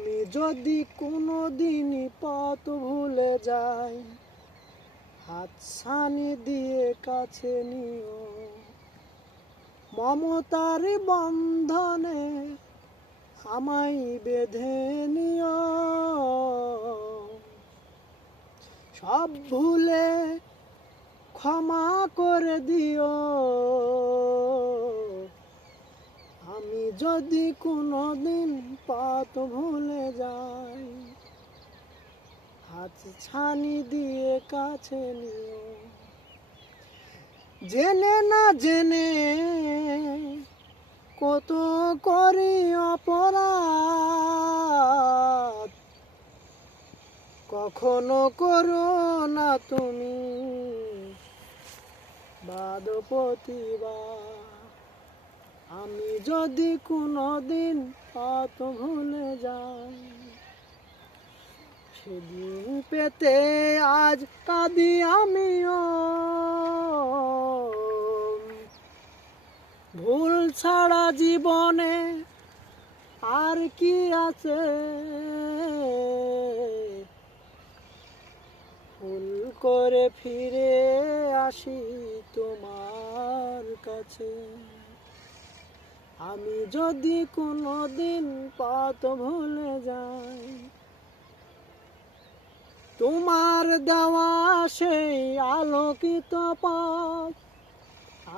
আমি যদি কোনো দিনই পথ ভুলে যাই, হাত ছানি দিয়ে কাছে নিও, মমতার বন্ধনে আমায় বেঁধে নিও। সব ভুলে ক্ষমা করে দিও, আমি যদি কোনো দিন পথ ভুলে যাই, হাত ছানি দিয়ে কাছে নিও। জেনে না জেনে কত করি অপরাধ, কখনো করো না তুমি বাদ প্রতিবাদ। আমি যদি কোনো দিন পথ ভুলে যাই, সেদিন পেতে আজ কাঁদি আমিও। ভুল ছাড়া জীবনে আর কি আছে, ভুল করে ফিরে আসি তোমার কাছে। আমি যদি কোনো দিন পথ ভুলে যাই, তোমার দেওয়া সেই আলোকিত পথ,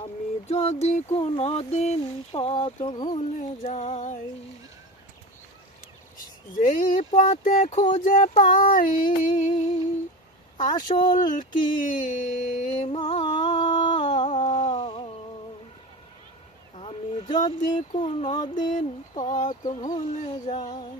আমি যদি কোনো দিন পথ ভুলে যাই, যেই পথে খুঁজে পাই আসল কি মা, আমি যদি কোনো দিন পথ ভুলে যাই।